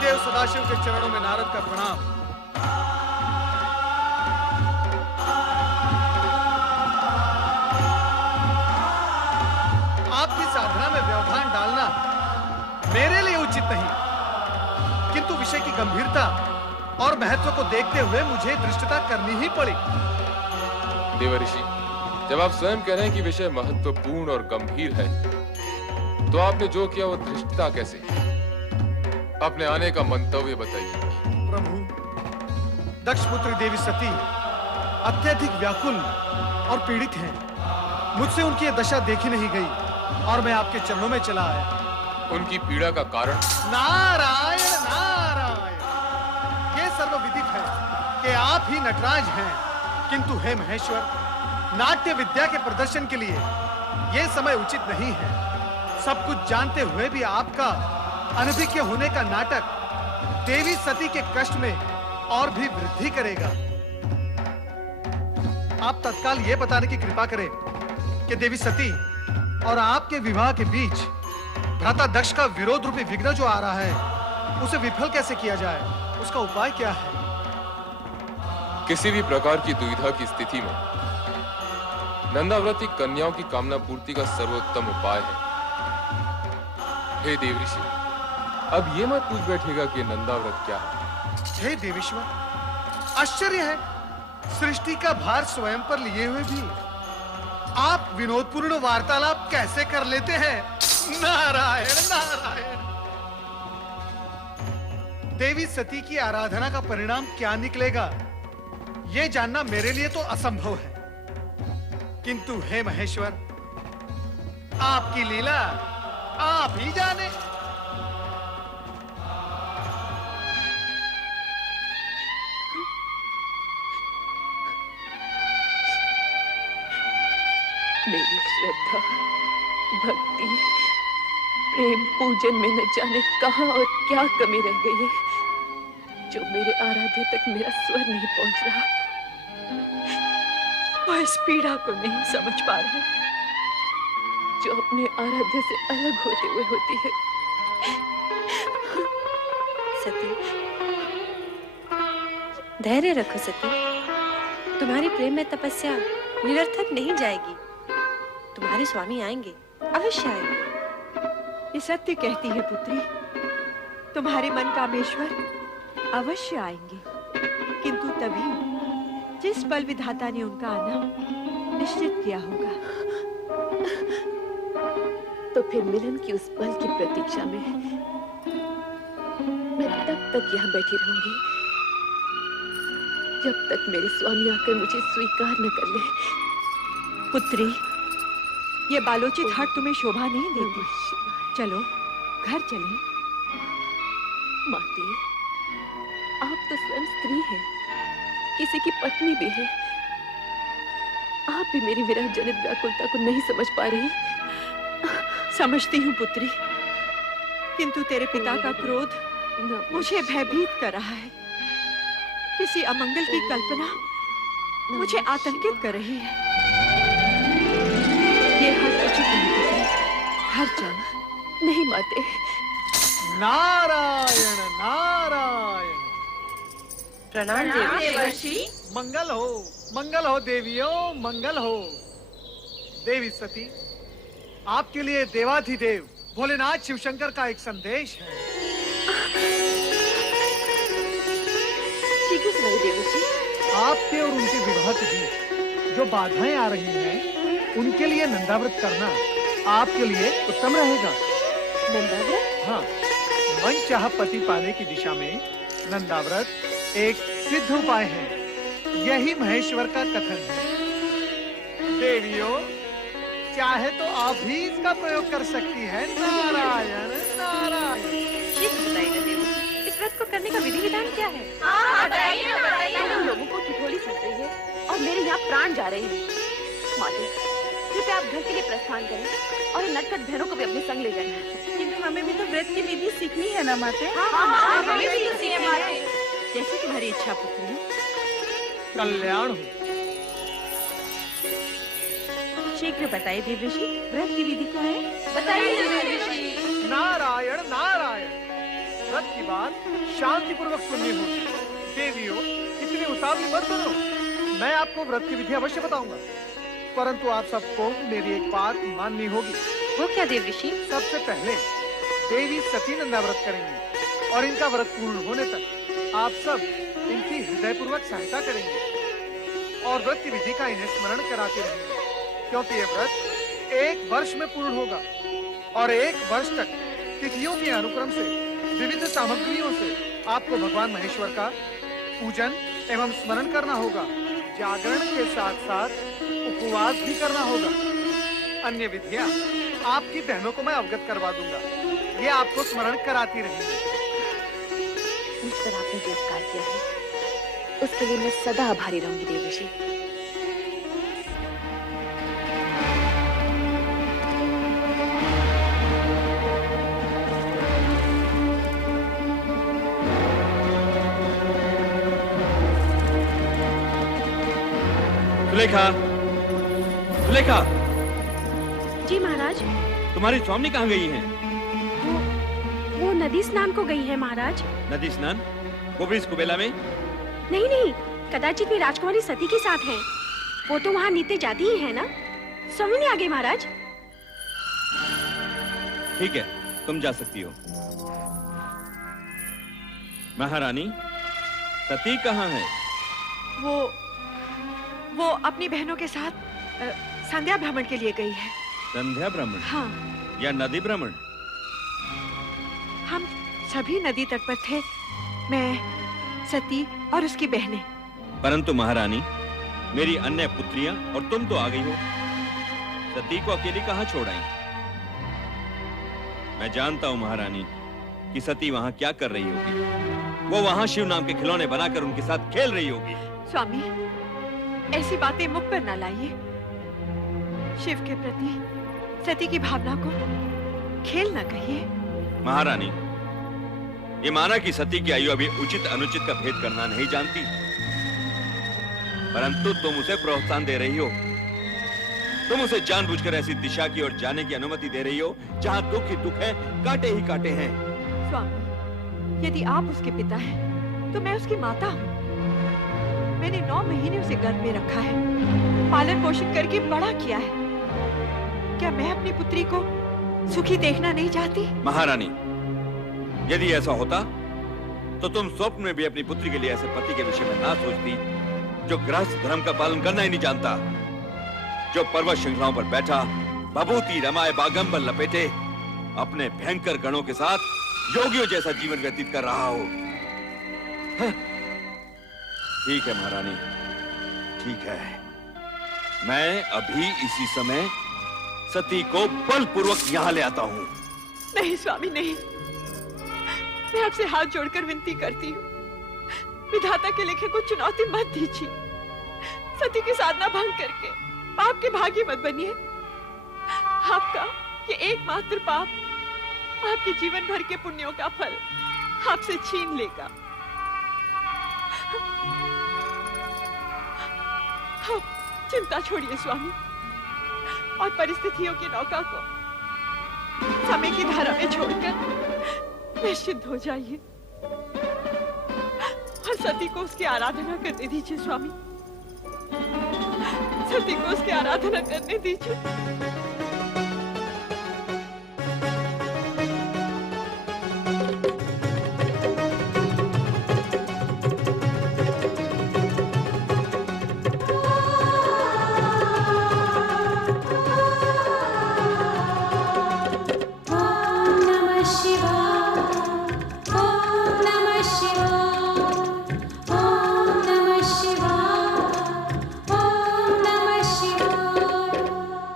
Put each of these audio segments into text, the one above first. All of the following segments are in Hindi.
अधिदेव सदाशिव के चरणों में नारद का प्रणाम। आपकी साधना में व्यवधान डालना मेरे लिए उचित नहीं, किंतु विषय की गंभीरता और महत्व को देखते हुए मुझे धृष्टता करनी ही पड़ी। देवर्षि, जब आप स्वयं कह रहे हैं कि विषय महत्वपूर्ण और गंभीर है, तो आपने जो किया वो धृष्टता कैसे? अपने आने का मंतव्य बताइए। प्रभु, दक्षपुत्री देवी सती अत्यधिक व्याकुल और पीड़ित हैं। मुझसे उनकी यह दशा देखी नहीं गई और मैं आपके चरणों में चला आया। उनकी पीड़ा का कारण? नारायण नारायण, ये सर्वविदित है कि आप ही नटराज हैं, किंतु हे महेश्वर, नाट्य विद्या के प्रदर्शन के लिए यह समय उचित नहीं है। सब कुछ जानते हुए भी आपका अनभिज्ञ होने का नाटक देवी सती के कष्ट में और भी वृद्धि करेगा। आप तत्काल यह बताने की कृपा करें कि देवी सती और आपके विवाह के बीच भ्राता दक्ष का विरोध रूपी विघ्न जो आ रहा है, उसे विफल कैसे किया जाए? उसका उपाय क्या है? किसी भी प्रकार की दुविधा की स्थिति में नंदाव्रती कन्याओं की कामना पूर्ति का सर्वोत्तम उपाय है। हे देवऋषि, अब ये मत पूछ बैठेगा कि नंदाव्रत क्या है। हे देवेश्वर, आश्चर्य है, सृष्टि का भार स्वयं पर लिए हुए भी आप विनोदपूर्ण वार्तालाप कैसे कर लेते हैं? नारायण नारायण। देवी सती की आराधना का परिणाम क्या निकलेगा, यह जानना मेरे लिए तो असंभव है, किंतु हे महेश्वर, आपकी लीला आप ही जाने। मेरी श्रद्धा, भक्ति, प्रेम, पूजन में न जाने कहां और क्या कमी रह गई है, जो मेरे आराध्य तक मेरा स्वर नहीं पहुंच रहा। वह इस पीड़ा को नहीं समझ पा रहा, जो अपने आराध्य से अलग होते हुए होती है। सती, धैर्य रखो सती। तुम्हारी प्रेम में तपस्या निरर्थक नहीं जाएगी। तुम्हारे स्वामी आएंगे, अवश्य आएंगे। ये सत्य कहती है पुत्री, तुम्हारे मन कामेश्वर अवश्य आएंगे, किंतु तभी जिस पल विधाता ने उनका आना निश्चित किया होगा। तो फिर मिलन की उस पल की प्रतीक्षा में मैं तब तक यहाँ बैठी रहूंगी जब तक मेरे स्वामी आकर मुझे स्वीकार न कर ले। पुत्री, ये बालोचित हट तुम्हें शोभा नहीं देती। चलो घर चलें। माते, आप तो स्वयं स्त्री हैं, किसी की पत्नी भी है। आप भी मेरी विरह जनित व्याकुलता को नहीं समझ पा रही। समझती हूँ पुत्री, किंतु तेरे पिता का क्रोध मुझे भयभीत कर रहा है। किसी अमंगल की कल्पना मुझे आतंकित कर रही है। ये हट उचित नहीं पुत्री, घर चल। नहीं माते। नारायण नारायण। प्रणाम देवर्षि। मंगल हो देवियों, मंगल हो। देवी सती, आपके लिए देवाधिदेव भोलेनाथ शिवशंकर का एक संदेश है। शीघ्र सुनाइए देवर्षि। आपके और उनके विवाह के बीच जो बाधाएं आ रही हैं, उनके लिए नंदाव्रत करना आपके लिए उत्तम रहेगा। नंदाव्रत? हाँ, मन चाह पति पाने की दिशा में नंदाव्रत एक सिद्ध उपाय है। यही महेश्वर का कथन है। देवियों, चाहे तो आप भी इसका प्रयोग कर सकती हैं। नारायण नारायण। शीघ्र बताइए देवर्षि, इस व्रत को करने का विधि विधान क्या है? बताइए। लोगों को ठिठोली चल रही है और मेरे यहाँ प्राण जा रहे हैं। माते, कृपया आप घर के लिए प्रस्थान करें और नटखट बहनों को भी अपने संग ले जाएं। किंतु हमें भी तो व्रत की विधि सीखनी है ना माते? हाँ, हमें भी तो सीखनी है। जैसे तुम्हारी इच्छा पुत्री। कल्याण हो। शीघ्र बताइए देवर्षि, व्रत की विधि क्या है? बताइए देवर्षि। नारायण नारायण। व्रत की बात शांतिपूर्वक सुननी होगी। देवियों, इतनी उतावली मत करो। मैं आपको व्रत की विधि अवश्य बताऊंगा, परंतु आप सबको मेरी एक बात माननी होगी। वो क्या देवऋषि? सबसे पहले देवी सती नंदा व्रत करेंगी और इनका व्रत पूर्ण होने तक आप सब इनकी हृदयपूर्वक सहायता करेंगे और व्रत की विधि का इन्हें स्मरण कराते रहेंगे, क्योंकि ये व्रत 1 वर्ष में पूर्ण होगा और 1 वर्ष तक तिथियों के अनुक्रम से विविध सामग्रियों से आपको भगवान महेश्वर का पूजन एवं स्मरण करना होगा। जागरण के साथ साथ उपवास भी करना होगा। अन्य विधियां आपकी बहनों को मैं अवगत करवा दूंगा, ये आपको स्मरण कराती रहेंगी। मुझ पर आपने जो उपकार किया है उसके लिए मैं सदा आभारी रहूंगी देवऋषि। सुलेखा, सुलेखा, जी महाराज। तुम्हारी स्वामी कहाँ गई हैं? वो नदी स्नान को गई है महाराज। नदी स्नान? वो भी इस कुबेला में? नहीं नहीं, कदाचित वे राजकुमारी सती के साथ हैं। वो तो वहाँ नित्य जाती ही है ना। स्वामी नहीं आ गए महाराज। ठीक है, तुम जा सकती हो। महारानी, सती कहाँ है? वो अपनी बहनों के साथ संध्या भ्रमण के लिए गई है। संध्या भ्रमण? हाँ। या नदी भ्रमण? हम सभी नदी तट पर थे, मैं, सती और उसकी बहनें। परंतु महारानी, मेरी अन्य पुत्रियां और तुम तो आ गई हो। सती को अकेली कहाँ छोड़ आई? मैं जानता हूँ महारानी कि सती वहाँ क्या कर रही होगी। वो वहाँ शिव नाम के खिलौने बनाकर उनके साथ खेल रही होगी। स्वामी, ऐसी बातें मुख पर ना लाइए। शिव के प्रति सती की भावना को खेल ना कहिए। महारानी, ये माना कि सती की आयु अभी उचित अनुचित का भेद करना नहीं जानती, परंतु तुम उसे प्रोत्साहन दे रही हो। तुम उसे जानबूझकर ऐसी दिशा की ओर जाने की अनुमति दे रही हो जहां दुख ही दुख है, कांटे ही कांटे हैं। स्वामी, यदि आप उसके पिता हैं, तो मैं उसकी माता हूँ। मैंने 9 महीने उसे गर्भ में रखा है, पालन पोषण करके बड़ा किया है। क्या मैं अपनी पुत्री को सुखी देखना नहीं चाहती? महारानी, यदि ऐसा होता तो तुम स्वप्न में भी अपनी पुत्री के लिए ऐसे पति के विषय में ना सोचती जो गृहस्थ धर्म का पालन करना ही नहीं जानता, जो पर्वत श्रृंखलाओं पर बैठा भभूति रमाए बागंबर लपेटे अपने भयंकर गणों के साथ योगियों जैसा जीवन व्यतीत कर रहा हो। ठीक है महारानी, ठीक है। मैं अभी इसी समय सती को बलपूर्वक यहाँ ले आता हूँ। नहीं स्वामी, नहीं। मैं आपसे हाथ जोड़कर विनती करती हूँ, विधाता के लिखे को चुनौती मत दीजिए। सती की साधना भंग करके पाप के भागी मत बनिए। आपका ये एकमात्र पाप आपके जीवन भर के पुण्यों का फल आपसे छीन लेगा। आप चिंता छोड़िए स्वामी, और परिस्थितियों की नौका को समय की धारा में छोड़कर निश्चिंत हो जाइए और सती को उसकी आराधना करने दीजिए। स्वामी, सती को उसकी आराधना करने दीजिए।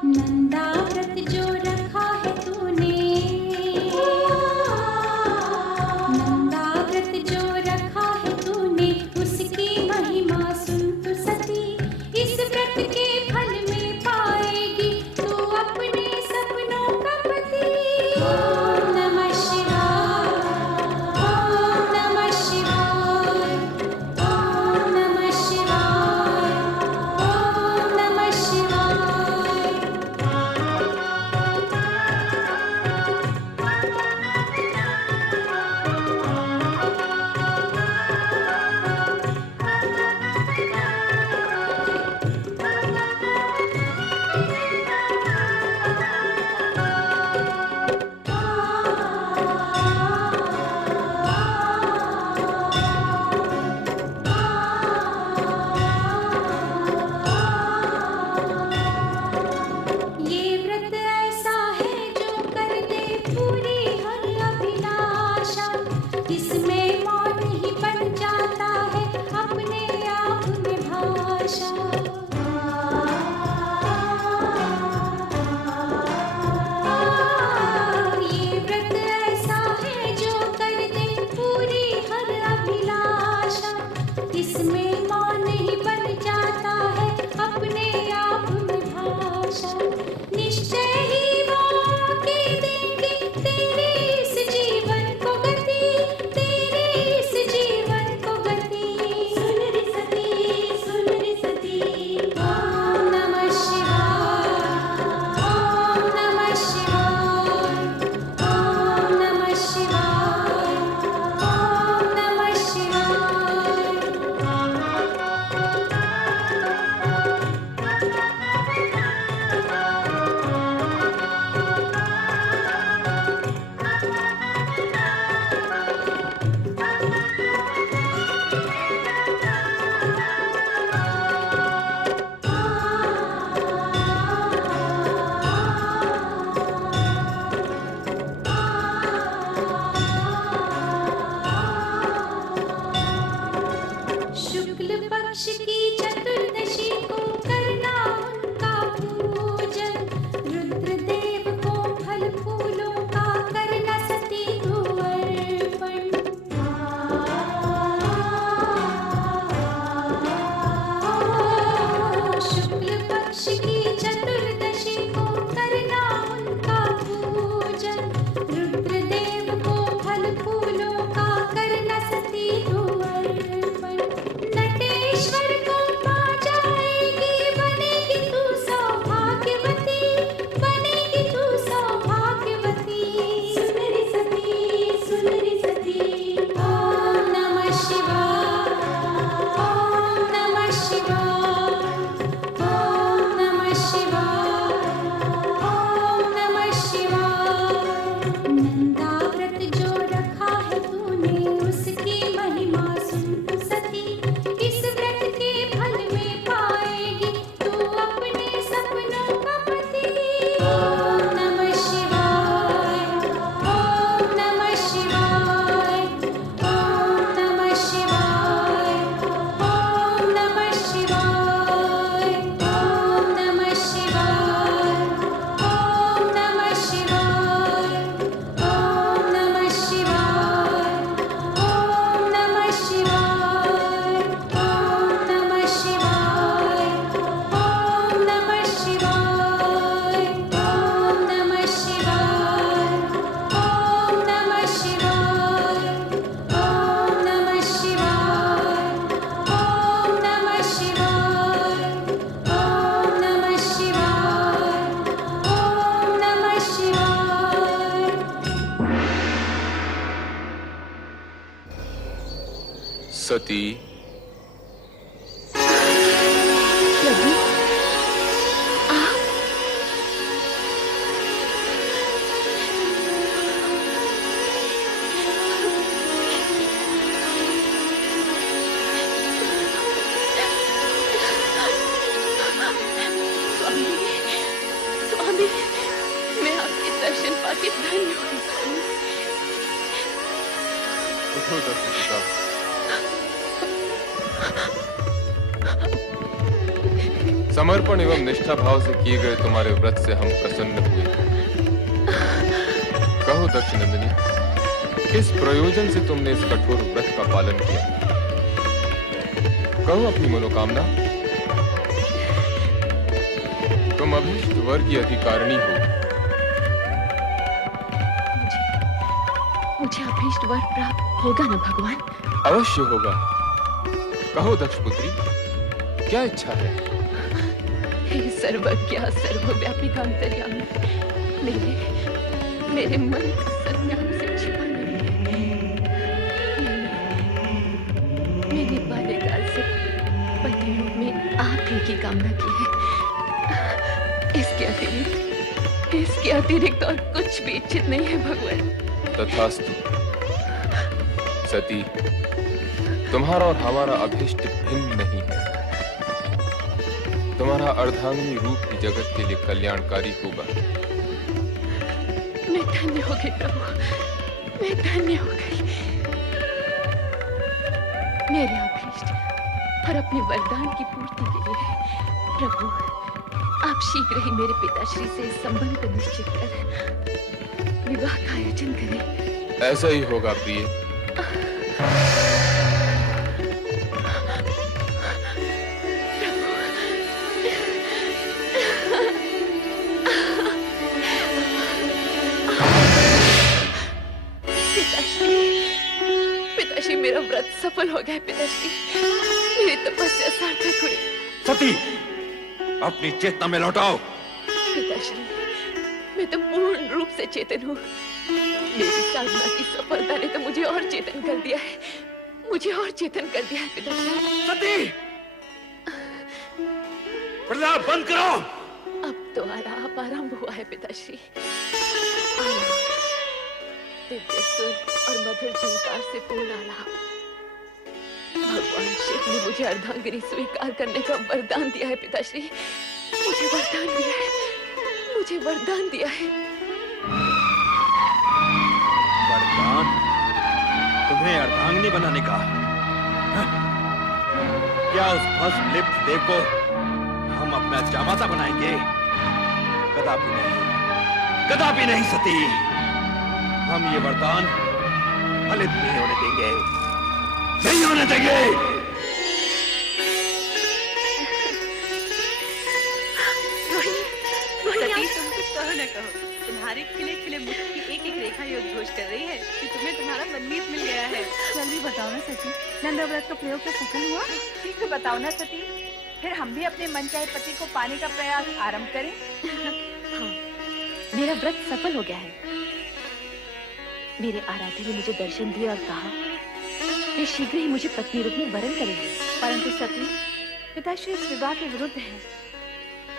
नंदा इसमें मौन ही बन जाता है अपने आप में भाषा। ये व्रत ऐसा है जो कर दे पूरी हर अभिलाषा। इसमें मौन ही बन जाता है अपने आप में भाषा। निश्चय ही वो के देंगे तेरे इस जीवन को गति, तेरे इस जीवन को गति। सुन रे सती, सुन रे सती। ओम नमः शिवाय, ओम नमः शिवाय, ओम नमः शिवाय, ओम नमः शिवाय। शुक्ल पक्ष की चतुर्दशी को करना उनका पूजन। रुद्रदेव को फल फूलों का करना सती को अर्पण। शुक्ल पक्ष की चतुर्दशी को करना उनका पूजन। रुद्रदेव को फल फूलों का करना सती को अर्पण। नटेश्वर को पा जाएगी, बनेगी तू सौभाग्यवती, बनेगी तू सौभाग्यवती। सुन रे सती, सुन रे सती। ओम नमः शिवाय, ओम नमः शिवाय, ओम नमः शिवाय, ओम नमः शिवाय। नंदाव्रत जो रखा है तूने उसकी महिमा सुन सती। इस व्रत के फल में पाएगी तू अपने सपनों का पति। ओम नमः शिवाय, ओम नमः शिवाय, ओम नमः शिवाय, ओम नमः शिवाय, ओम नमः शिवाय, ओम नमः शिवाय, ओम नमः शिवाय, ओम नमः शिवाय, ओम नमः शिवाय, ओम नमः शिवाय, ओम नमः शिवाय, ओम नमः शिवाय, ओम नमः शिवाय, ओम नमः शिवाय, ओम नमः शिवाय, ओम नमः शिवाय। सती, प्रभु, आप स्वामी, स्वामी, मैं आपके दर्शन पाके धन्य हुई स्वामी। उठो दर्शन पिता। समर्पण एवं निष्ठा भाव से किए गए तुम्हारे व्रत से हम प्रसन्न हुए। कहो दक्ष नंदिनी, किस प्रयोजन से तुमने इस कठोर व्रत का पालन किया? कहो अपनी मनोकामना। तुम अभीष्ट वर की अधिकारिणी हो। मुझे अभीष्ट वर प्राप्त होगा ना भगवान? अवश्य होगा। कहो दक्ष पुत्री, क्या इच्छा है? हे सर्वज्ञ सर्वव्यापी अंतर्यामी, मेरे मन का संज्ञान से छिपा नहीं है। मैंने बाल्यकाल से पति रूप में आप ही की कामना की है। इसके अतिरिक्त और कुछ भी इच्छित नहीं है भगवान। तथास्तु। सती, तुम्हारा और हमारा अभीष्ट भिन्न नहीं है। तुम्हारा अर्धांगिनी रूप ही जगत के लिए कल्याणकारी होगा। मैं धन्य हो गई प्रभु, मैं धन्य हो गई। मेरे अभीष्ट और अपने वरदान की पूर्ति के लिए प्रभु आप शीघ्र ही मेरे पिताश्री से इस संबंध को निश्चित कर विवाह का आयोजन करें। ऐसा ही होगा प्रिय। पिताश्री मेरा व्रत सफल हो गया। पिताश्री मेरी तपस्या सार्थक हुई। सती, अपनी चेतना में लौटाओ। पिताश्री मैं तो पूर्ण रूप से चेतन हूँ। मेरी साधना की सफलता ने तो मुझे और चेतन कर दिया है, मुझे और चेतन कर दिया है पिताश्री। सती, प्रलाप बंद करो। अब तो आलाप आरंभ हुआ है पिताश्री। दिव्य सुर और मधुर झंकार से पूर्ण आलाप। भगवान शिव ने मुझे अर्धांगिनी स्वीकार करने का वरदान दिया है पिताश्री। मुझे वरदान दिया है, मुझे वरदान दिया है। वरदान? तुम्हें अर्धांगिनी बनाने का? क्या उस भस्म लिप्त देव को हम अपना जामाता बनाएंगे? कदापि नहीं, कदापि नहीं सती। हम ये वरदान फलित नहीं होने देंगे, नहीं होने देंगे। सती, तुम कुछ कहो न कहो, तुम्हारे खिले खिले मुख की एक एक रेखा ये उद्घोष कर रही है कि तुम्हें तुम्हारा मनमीत मिल गया है। जल्दी बताओ ना सती, नंदा व्रत का प्रयोग तो सफल हुआ? ठीक बताओ ना सती, फिर हम भी अपने मनचाहे पति को पाने का प्रयास आरंभ करें। हाँ, मेरा व्रत सफल हो गया है। मेरे आराध्य ने मुझे दर्शन दिया और कहा वे शीघ्र ही मुझे पत्नी रूप में वरण करेंगे। परंतु सती, पिताश्री इस विवाह के विरुद्ध है।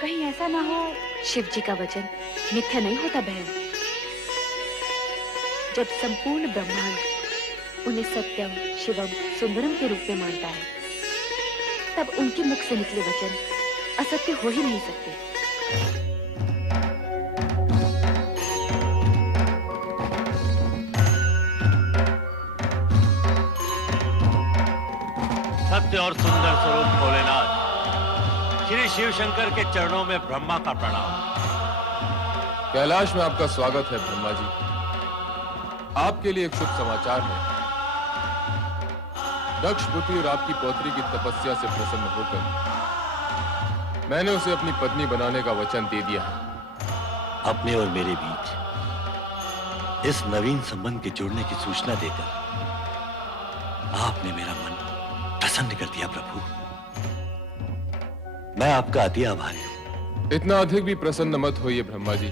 कहीं ऐसा ना हो। शिव जी का वचन मिथ्या नहीं होता बहन। जब संपूर्ण ब्रह्मांड उन्हें सत्यम शिवम सुंदरम के रूप में मानता है, तब उनके मुख से निकले वचन असत्य हो ही नहीं सकते। सत्य और सुंदर स्वरूप भोलेनाथ, श्री शिव शंकर के चरणों में ब्रह्मा का प्रणाम। कैलाश में आपका स्वागत है ब्रह्मा जी। आपके लिए एक शुभ समाचार है। दक्ष पुत्री और आपकी पौत्री की तपस्या से प्रसन्न होकर मैंने उसे अपनी पत्नी बनाने का वचन दे दिया है। अपने और मेरे बीच इस नवीन संबंध के जुड़ने की सूचना देकर आपने मेरा मन प्रसन्न कर दिया प्रभु। मैं आपका अति आभारी हूं। इतना अधिक भी प्रसन्न मत होइए ब्रह्मा जी।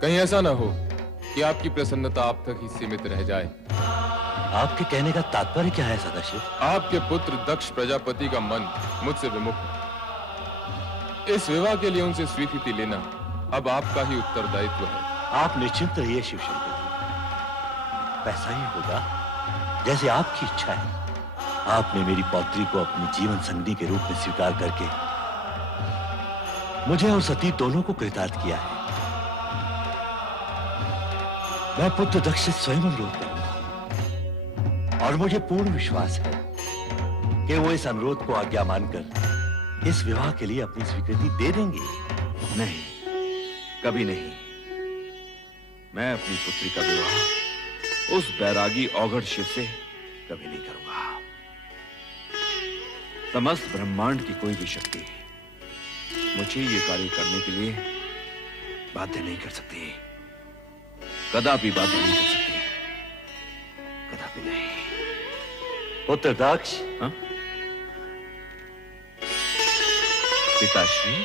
कहीं ऐसा ना हो कि आपकी प्रसन्नता आप तक ही सीमित रह जाए। आपके कहने का तात्पर्य क्या है सदाशिव? आपके पुत्र दक्ष प्रजापति का मन मुझसे विमुख है। इस विवाह के लिए उनसे स्वीकृति लेना अब आपका ही उत्तरदायित्व है। आप निश्चिंत रहिए शिव शंकर जी, वैसा ही होगा जैसे आपकी इच्छा है। आपने मेरी पौत्री को अपनी जीवन संगी के रूप में स्वीकार करके मुझे और सती दोनों को कृतार्थ किया है। मैं पुत्र दक्ष से स्वयं अनुरोध करूंगा और मुझे पूर्ण विश्वास है कि वो इस अनुरोध को आज्ञा मानकर इस विवाह के लिए अपनी स्वीकृति दे देंगे। नहीं, कभी नहीं। मैं अपनी पुत्री का विवाह उस बैरागी औघड़ शिव से कभी नहीं करूंगा। समस्त ब्रह्मांड की कोई भी शक्ति मुझे ये कार्य करने के लिए बाध्य नहीं कर सकती, कदापि बाध्य नहीं कर सकती, कदापि नहीं। पुत्र दक्ष, हाँ? पिताश्री,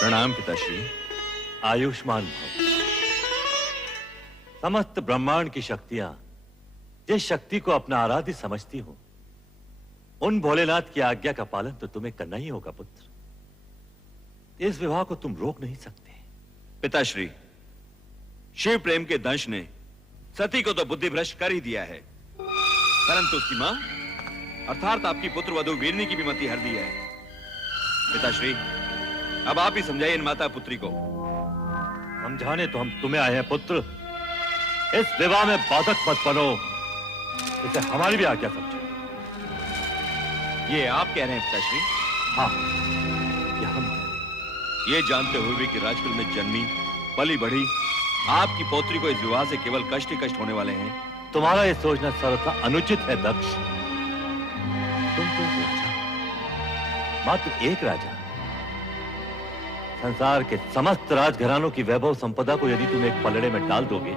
प्रणाम पिताश्री। आयुष्मान भव। समस्त ब्रह्मांड की शक्तियां जिस शक्ति को अपना आराध्य समझती हो, उन भोलेनाथ की आज्ञा का पालन तो तुम्हें करना ही होगा पुत्र। इस विवाह को तुम रोक नहीं सकते। पिताश्री, शिव प्रेम के दंश ने सती को तो बुद्धि भ्रष्ट कर ही दिया है, परंतु उसकी मां अर्थात आपकी पुत्र वधू वीरनी की भी मति हर दी है। पिताश्री, अब आप ही समझाइए इन माता पुत्री को। समझाने तो हम तुम्हें आए हैं पुत्र। इस विवाह में बाधक मत बनो। इसे हमारी भी आज्ञा समझो। ये आप कह रहे हैं पिताश्री? हाँ, ये हम ये जानते हुए भी कि राजकुल में जन्मी पली बढ़ी आपकी पौत्री को इस विवाह से केवल कष्ट ही कष्ट होने वाले हैं। तुम्हारा ये सोचना सर्वथा अनुचित है दक्ष। तुम तो एक राजा, मात्र एक राजा। संसार के समस्त राजघरानों की वैभव संपदा को यदि तुम एक पलड़े में डाल दोगे,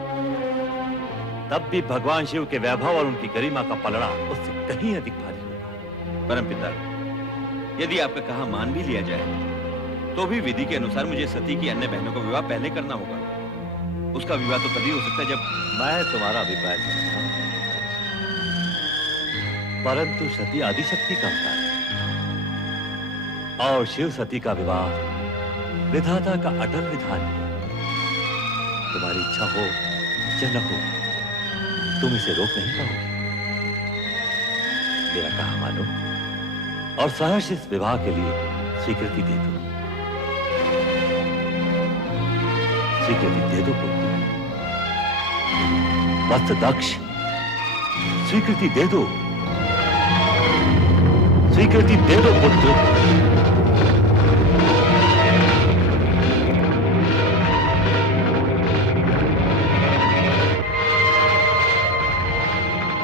तब भी भगवान शिव के वैभव और उनकी गरिमा का पलड़ा उससे कहीं अधिक भारी होगा। परमपिता, यदि आपका कहा मान भी लिया जाए तो भी विधि के अनुसार मुझे सती की अन्य बहनों का विवाह पहले करना होगा। उसका विवाह तो तभी हो सकता है जब मैं तुम्हारा अभिप्राय समझता हूं, परंतु सती आदिशक्ति का अवतार है और शिव सती का विवाह विधाता का अटल विधान है। तुम्हारी इच्छा हो या न हो, तुम इसे रोक नहीं पाओगे। मेरा कहा मानो और सहर्ष इस विवाह के लिए स्वीकृति दे दो। स्वीकृति दे दो पुत्र। वत्स दक्ष, स्वीकृति दे दो। स्वीकृति दे दो पुत्र।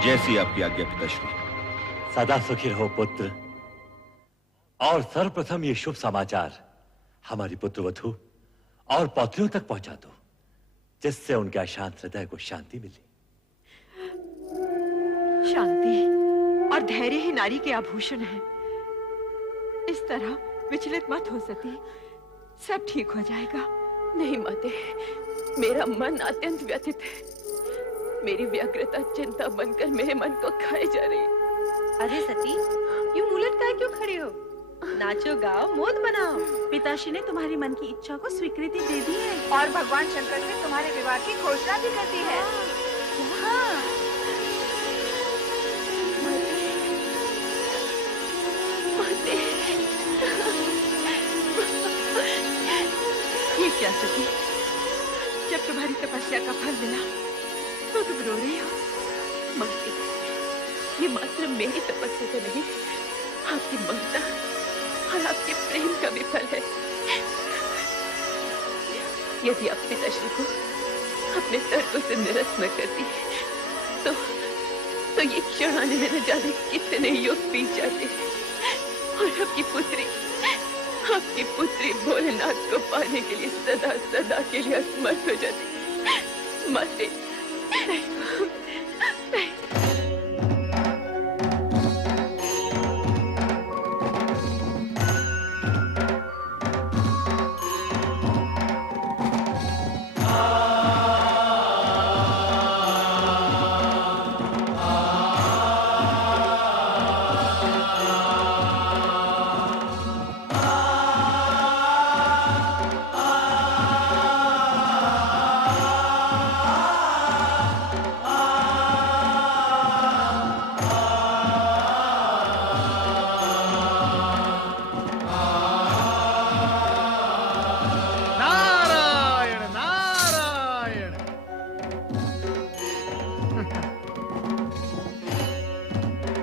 जैसी आपकी आज्ञा पिताश्री। सदा सुखी रहो पुत्र। और सर्वप्रथम ये शुभ समाचार हमारी पुत्रवधू और पौत्रियों तक पहुंचा दो, जिससे उनके अशांत हृदय को शांति मिले। शांति और धैर्य ही नारी के आभूषण है। इस तरह विचलित मत हो सती, सब ठीक हो जाएगा। नहीं माते, मेरा मन अत्यंत व्यथित है। मेरी व्यग्रता चिंता बनकर मेरे मन को खाए जा रही है। अरे सती, यूं उलट कर क्यों खड़े हो? नाचो गाओ, मोद मनाओ। पिताश्री ने तुम्हारी मन की इच्छा को स्वीकृति दे दी है और भगवान शंकर से तुम्हारे विवाह की घोषणा भी कर दी है। हाँ। ये क्या सती, जब तुम्हारी तपस्या का फल मिला तो तुम रो रही हो? माते, ये मात्र मेरी तपस्या तो नहीं, आपकी ममता और आपके प्रेम का भी फल है। यदि आप पिताश्री को अपने तर्कों से निरस्त न करती तो ये क्षण आने में न जाने कितने युग बीत जाते और आपकी पुत्री भोलेनाथ को पाने के लिए सदा सदा के लिए असमर्थ हो जाती। माते, नहीं।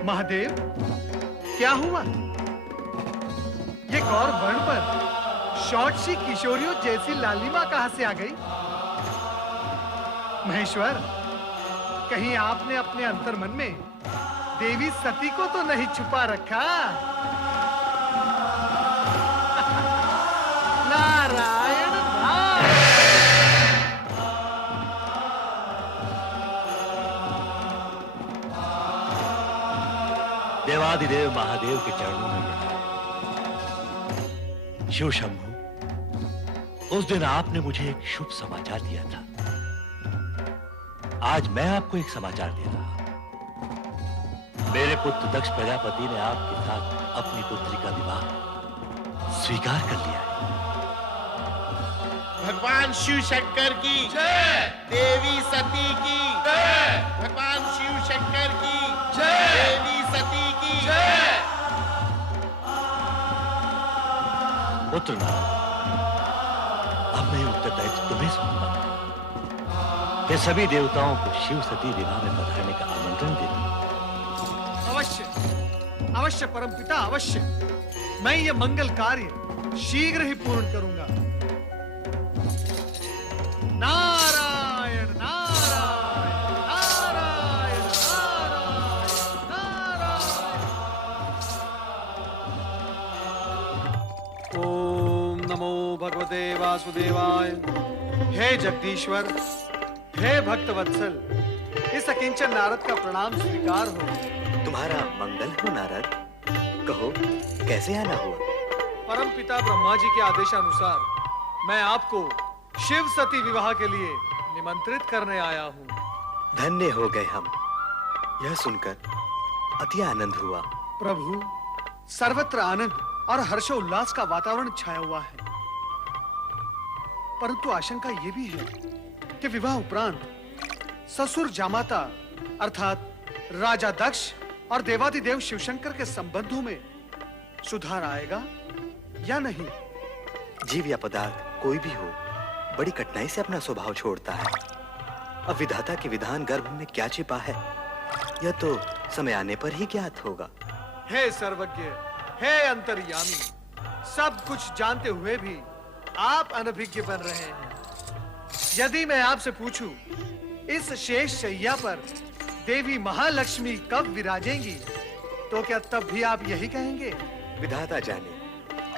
महादेव, क्या हुआ? ये गौर वर्ण पर शॉर्टसी किशोरियों जैसी लालिमा कहां से आ गई? महेश्वर, कहीं आपने अपने अंतर्मन में देवी सती को तो नहीं छुपा रखा? नारायण नारायण। देवादिदेव महादेव के चरणों में मिला। शिव शंभु, उस दिन आपने मुझे एक शुभ समाचार दिया था। आज मैं आपको एक समाचार दे रहा हूं। मेरे पुत्र दक्ष प्रजापति ने आपके साथ अपनी पुत्री का विवाह स्वीकार कर लिया है। भगवान शिव शंकर की जय, देवी सती की जय, भगवान शिव शंकर की जय, देवी सती की जय। पुत्र नारायण, अब मैं उत्तरदायित्व तुम्हें सौंपता हूं कि सभी देवताओं को शिव सती विवाह में पधारने का आमंत्रण देता हूं। अवश्य परमपिता, अवश्य मैं ये मंगल कार्य शीघ्र ही पूर्ण करूंगा। नारायण नारायण नारायण नारायण। ओम नमो भगवते वासुदेवाय। हे जगदीश्वर, हे भक्तवत्सल, इस अकिंचन नारद का प्रणाम स्वीकार हो। तुम्हारा मंगल हो नारद, कहो कैसे आना हुआ? परमपिता ब्रह्मा जी के आदेशानुसार मैं आपको शिव सती विवाह के लिए निमंत्रित करने आया हूँ। धन्य हो गए हम, यह सुनकर अति आनंद हुआ। प्रभु, सर्वत्र आनंद और हर्षोल्लास का वातावरण छाया हुआ है, परंतु आशंका ये भी है कि विवाह उपरांत ससुर जामाता अर्थात राजा दक्ष और देवादिदेव शिवशंकर के संबंधों में सुधार आएगा या नहीं। जीव या पदार्थ कोई भी हो, बड़ी कठिनाई से अपना स्वभाव छोड़ता है। अब विधाता के विधान गर्भ में क्या छिपा है, यह तो समय आने पर ही ज्ञात होगा। हे सर्वज्ञ, हे अंतर्यामी, सब कुछ जानते हुए भी आप अनभिज्ञ बन रहे हैं। यदि मैं आपसे पूछूं, इस शेष शैया पर देवी महालक्ष्मी कब विराजेंगी, तो क्या तब भी आप यही कहेंगे? विधाता जाने।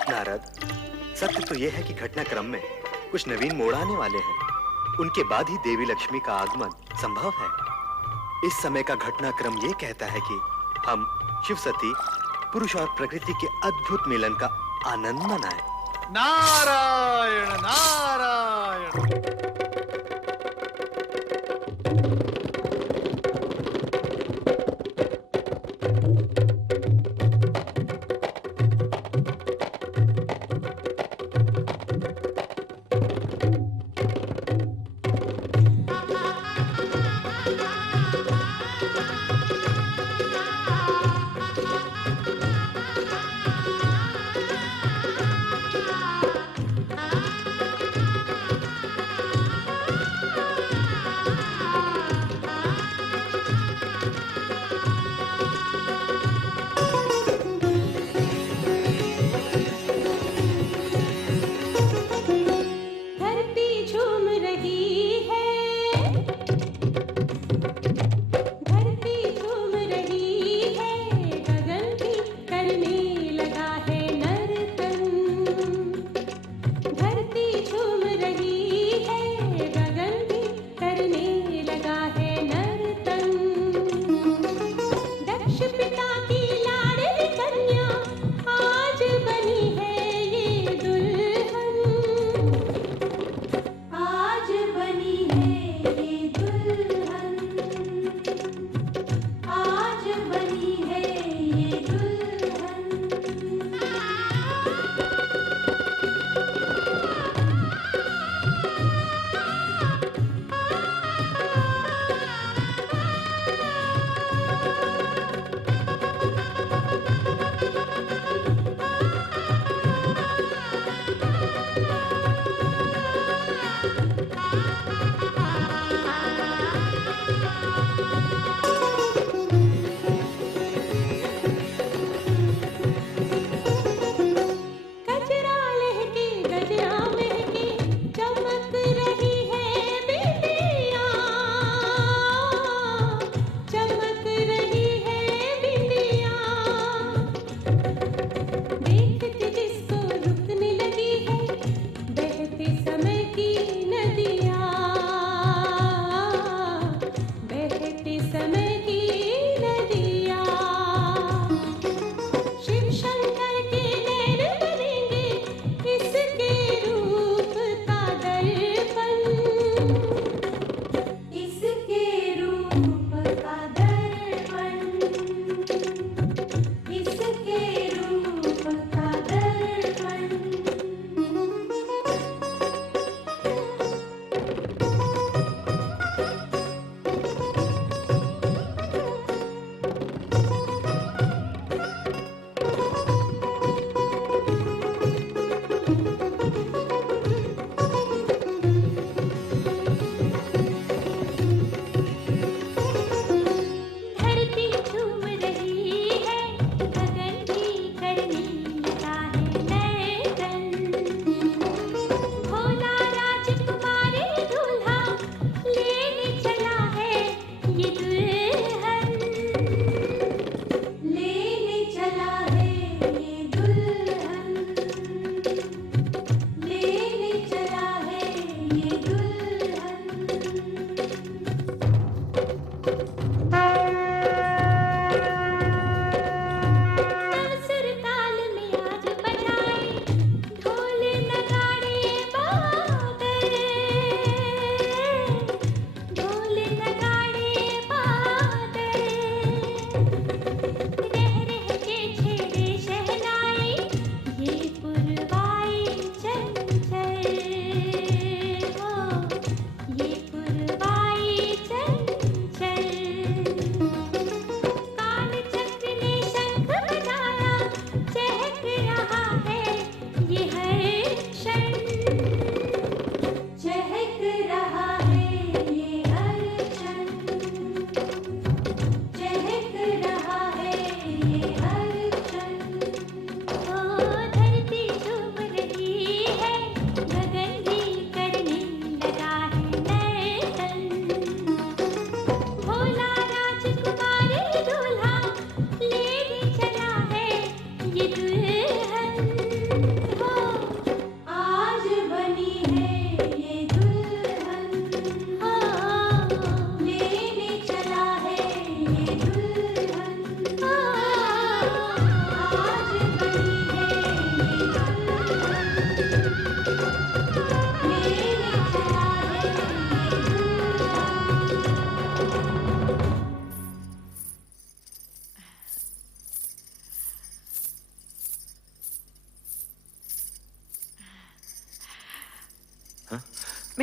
नारद, सत्य तो यह है कि घटनाक्रम में कुछ नवीन मोड़ आने वाले हैं। उनके बाद ही देवी लक्ष्मी का आगमन संभव है। इस समय का घटनाक्रम ये कहता है कि हम शिव सती, पुरुष और प्रकृति के अद्भुत मिलन का आनंद मनाएं। नारायण नारायण।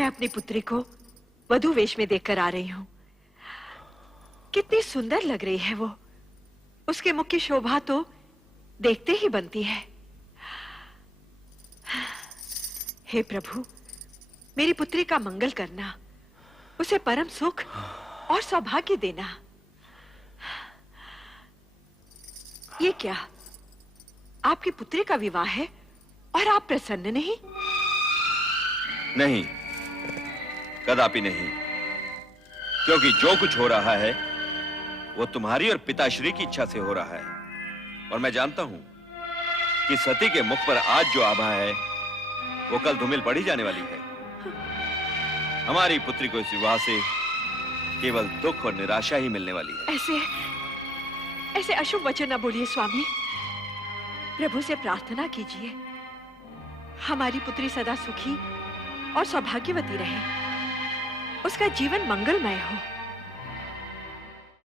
मैं अपनी पुत्री को वधू वेश में देखकर आ रही हूं। कितनी सुंदर लग रही है वो। उसके मुख की शोभा तो देखते ही बनती है। हे प्रभु, मेरी पुत्री का मंगल करना, उसे परम सुख और सौभाग्य देना। ये क्या, आपकी पुत्री का विवाह है और आप प्रसन्न नहीं? नहीं, कदापि नहीं, क्योंकि जो कुछ हो रहा है वो तुम्हारी और पिताश्री की इच्छा से हो रहा है। और मैं जानता हूं कि सती के मुख पर आज जो आभा है वो कल धूमिल पड़ी जाने वाली है। हमारी पुत्री को इस विवाह से केवल दुख और निराशा ही मिलने वाली है। ऐसे अशुभ वचन न बोलिए स्वामी। प्रभु से प्रार्थना कीजिए, हमारी पुत्री सदा सुखी और सौभाग्यवती रहे, उसका जीवन मंगलमय हो।